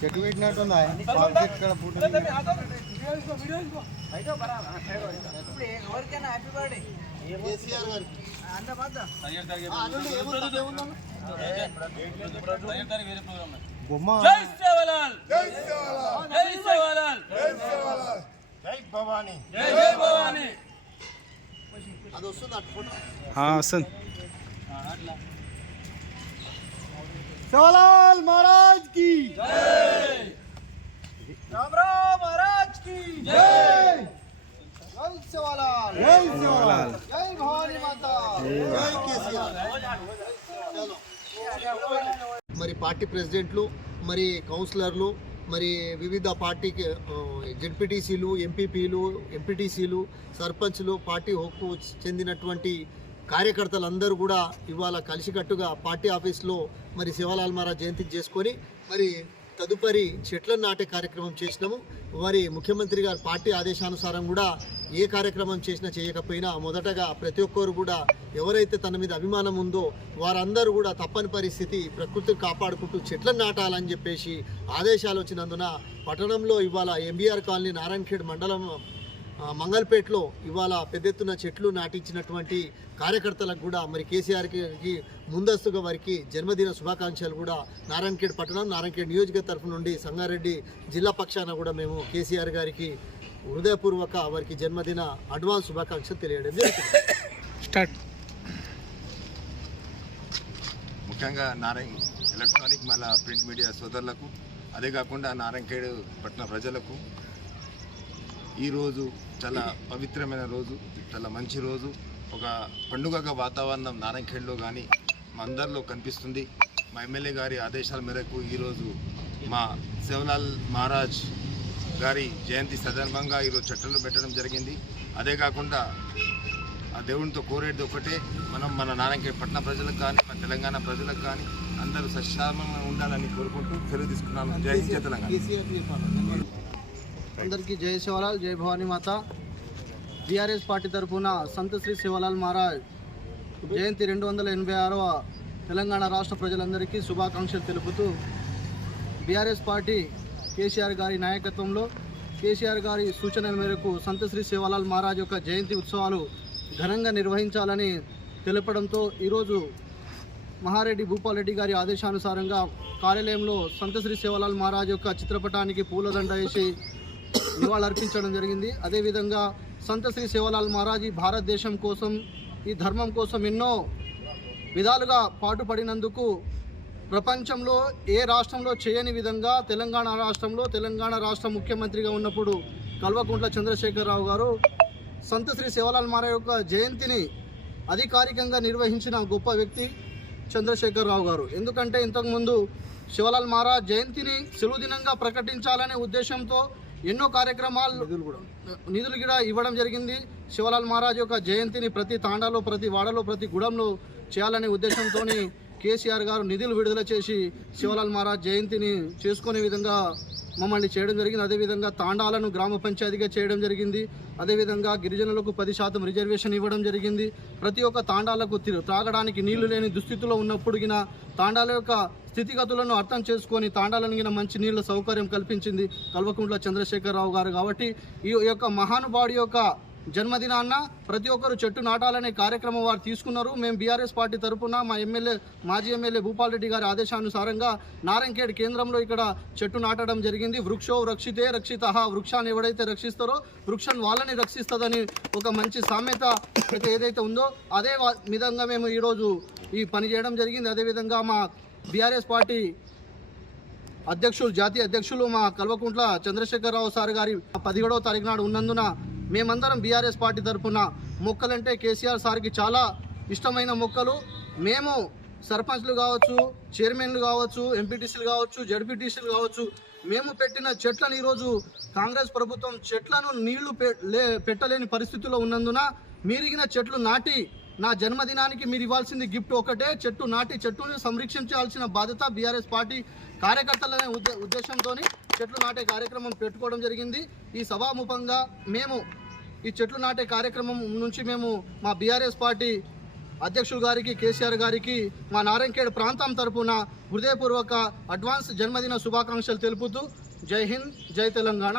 చెట్టు పెట్టినట్టుందా ఇక్కడ కేసీఆర్ గారికి. ఆ, అనండి, ఏముంది, ఏముంది? బొమ్మ. జై సేవలాల్. జై సేవలాల్. జై భవానీ. జై జై భవానీ. అది వస్తుంది అటు ఫోటో. వస్తుంది. శివలాల్ మహారాజ్కి రామ్ రామ్ మహారాజ్కి జై జై శివలాల్ జై శివలాల్ జై భవానీ మాత జై కేసీఆర్ చలో. మరి పార్టీ ప్రెసిడెంట్లు మరి కౌన్సిలర్లు మరి వివిధ పార్టీకి జెడ్పీటీసీలు ఎంపీపీలు ఎంపీటీసీలు సర్పంచ్లు పార్టీ హోకు చెందినటువంటి కార్యకర్తలందరూ కూడా ఇవాళ కలిసికట్టుగా పార్టీ ఆఫీస్లో మరి శివలాల్ మహారాజ్ జయంతి చేసుకొని మరి తదుపరి చెట్లను నాటే కార్యక్రమం చేసినాము. మరి ముఖ్యమంత్రి గారు పార్టీ ఆదేశానుసారం కూడా ఏ కార్యక్రమం చేసినా చేయకపోయినా మొదటగా ప్రతి ఒక్కరు కూడా ఎవరైతే తన మీద అభిమానం ఉందో వారందరూ కూడా తప్పని పరిస్థితి ప్రకృతిని కాపాడుకుంటూ చెట్లను నాటాలని చెప్పేసి ఆదేశాలు వచ్చినందున పట్టణంలో ఇవాళ ఎంబీఆర్ కాలనీ నారాయణఖేడ్ మండలం మంగళపేటలో ఇవాళ పెద్ద ఎత్తున చెట్లు నాటించినటువంటి కార్యకర్తలకు కూడా మరి కేసీఆర్కి ముందస్తుగా వారికి జన్మదిన శుభాకాంక్షలు కూడా నారాయణఖేడ్ పట్టణం నారాయణఖేడ్ నియోజక తరఫు నుండి సంగారెడ్డి జిల్లా పక్షాన కూడా మేము కేసీఆర్ గారికి హృదయపూర్వక వారికి జన్మదిన అడ్వాన్స్ శుభాకాంక్షలు తెలియడం జరుగుతుంది. స్టార్ట్. ముఖ్యంగా నారాయణ ఎలక్ట్రానిక్ మళ్ళా ప్రింట్ మీడియా సోదరులకు అదే కాకుండా నారాయణఖేడ్ పట్టణ ప్రజలకు ఈరోజు చాలా పవిత్రమైన రోజు చాలా మంచి రోజు. ఒక పండుగగా వాతావరణం నారాయణఖేడ్లో కానీ మా అందరిలో కనిపిస్తుంది. మా ఎమ్మెల్యే గారి ఆదేశాల మేరకు ఈరోజు మా శివలాల్ మహారాజ్ గారి జయంతి సందర్భంగా ఈరోజు చట్టంలో పెట్టడం జరిగింది. అదే కాకుండా ఆ దేవునితో కోరేది ఒకటే మనం మన నారాయణఖేడ్ పట్టణ ప్రజలకు కానీ మన తెలంగాణ ప్రజలకు కానీ అందరూ సశ్రామంగా ఉండాలని కోరుకుంటూ సెలవు తీసుకున్నాను. జై తెలంగాణ. అందరికీ జై శివలాల్ జై భవానీ మాత. బీఆర్ఎస్ పార్టీ తరఫున సంత శ్రీ శివలాల్ మహారాజ్ జయంతి రెండు వందల ఎనభై ఆరవ తెలంగాణ రాష్ట్ర ప్రజలందరికీ శుభాకాంక్షలు తెలుపుతూ బీఆర్ఎస్ పార్టీ కేసీఆర్ గారి నాయకత్వంలో కేసీఆర్ గారి సూచనల మేరకు సంత శ్రీ శివలాల్ మహారాజ్ యొక్క జయంతి ఉత్సవాలు ఘనంగా నిర్వహించాలని తెలపడంతో ఈరోజు మహారెడ్డి భూపాలరెడ్డి గారి ఆదేశానుసారంగా కార్యాలయంలో సంతశ్రీ శివలాల్ మహారాజ్ యొక్క చిత్రపటానికి పూలదండ వేసి నివాళులర్పించడం జరిగింది. అదేవిధంగా సంతశ్రీ శివలాల్ మహారాజ్ ఈ భారతదేశం కోసం ఈ ధర్మం కోసం ఎన్నో విధాలుగా పాటుపడినందుకు ప్రపంచంలో ఏ రాష్ట్రంలో చేయని విధంగా తెలంగాణ రాష్ట్రంలో తెలంగాణ రాష్ట్ర ముఖ్యమంత్రిగా ఉన్నప్పుడు కల్వకుంట్ల చంద్రశేఖరరావు గారు సంత శ్రీ శివలాల్ మహారాజ్ యొక్క జయంతిని అధికారికంగా నిర్వహించిన గొప్ప వ్యక్తి చంద్రశేఖరరావు గారు. ఎందుకంటే ఇంతకుముందు శివలాల్ మహారాజ్ జయంతిని సెలవు దినంగా ప్రకటించాలనే ఉద్దేశంతో ఎన్నో కార్యక్రమాలు నిధులు కూడా ఇవ్వడం జరిగింది. శివలాల్ మహారాజ్ యొక్క జయంతిని ప్రతి తాండాలో ప్రతి వాడలో ప్రతి గుడంలో చేయాలనే ఉద్దేశంతో కేసీఆర్ గారు నిధులు విడుదల చేసి శివలాల్ మహారాజ్ జయంతిని చేసుకునే విధంగా మమ్మల్ని చేయడం జరిగింది. అదేవిధంగా తాండాలను గ్రామ పంచాయతీగా చేయడం జరిగింది. అదేవిధంగా గిరిజనులకు పది శాతం రిజర్వేషన్ ఇవ్వడం జరిగింది. ప్రతి ఒక్క తాండాలకు త్రాగడానికి నీళ్ళు లేని దుస్థితిలో ఉన్నప్పుడుగిన తాండాల యొక్క స్థితిగతులను అర్థం చేసుకొని తాండాలనుగిన మంచి నీళ్ళ సౌకర్యం కల్పించింది కల్వకుంట్ల చంద్రశేఖరరావు గారు. కాబట్టి ఈ యొక్క మహానుభావుడి యొక్క జన్మదినాన్న ప్రతి ఒక్కరు చెట్టు నాటాలనే కార్యక్రమం వారు తీసుకున్నారు. మేము బీఆర్ఎస్ పార్టీ తరపున మా ఎమ్మెల్యే మాజీ ఎమ్మెల్యే భూపాల్ రెడ్డి గారి ఆదేశానుసారంగా నారాయణఖేడ్ కేంద్రంలో ఇక్కడ చెట్టు నాటడం జరిగింది. వృక్షో రక్షితే రక్షిత వృక్షాన్ని ఎవడైతే రక్షిస్తారో వృక్షం వాళ్ళని రక్షిస్తుందని ఒక మంచి సామెత అయితే ఏదైతే ఉందో అదే విధంగా మేము ఈరోజు ఈ పని చేయడం జరిగింది. అదేవిధంగా మా బీఆర్ఎస్ పార్టీ అధ్యక్షులు జాతీయ అధ్యక్షులు మా కల్వకుంట్ల చంద్రశేఖరరావు సార్ గారి పదిహేడవ తారీఖు నాడు ఉన్నందున మేమందరం బీఆర్ఎస్ పార్టీ తరఫున మొక్కలంటే కేసీఆర్ సార్కి చాలా ఇష్టమైన మొక్కలు. మేము సర్పంచ్లు కావచ్చు చైర్మన్లు కావచ్చు ఎంపీటీసీలు కావచ్చు జడ్పీటీసీలు కావచ్చు మేము పెట్టిన చెట్లను ఈరోజు కాంగ్రెస్ ప్రభుత్వం చెట్లను నీళ్ళు పె- లే- పెట్టలేని పరిస్థితిలో ఉన్నందున మీరిగిన చెట్లు నాటి నా జన్మదినానికి మీరు ఇవ్వాల్సింది గిఫ్ట్ ఒకటే. చెట్టు నాటి చెట్టును సంరక్షించాల్సిన బాధ్యత బీఆర్ఎస్ పార్టీ కార్యకర్తలనే ఉద్దేశంతో చెట్లు నాటే కార్యక్రమం పెట్టుకోవడం జరిగింది. ఈ సభాముఖంగా మేము ఈ చెట్లు నాటే కార్యక్రమం నుంచి మేము మా బీఆర్ఎస్ పార్టీ అధ్యక్షుడు గారికి కేసీఆర్ గారికి మా నారాయణఖేడ్ ప్రాంతం తరపున హృదయపూర్వక అడ్వాన్స్ జన్మదిన శుభాకాంక్షలు తెలుపుతూ జై హింద్ జై తెలంగాణ.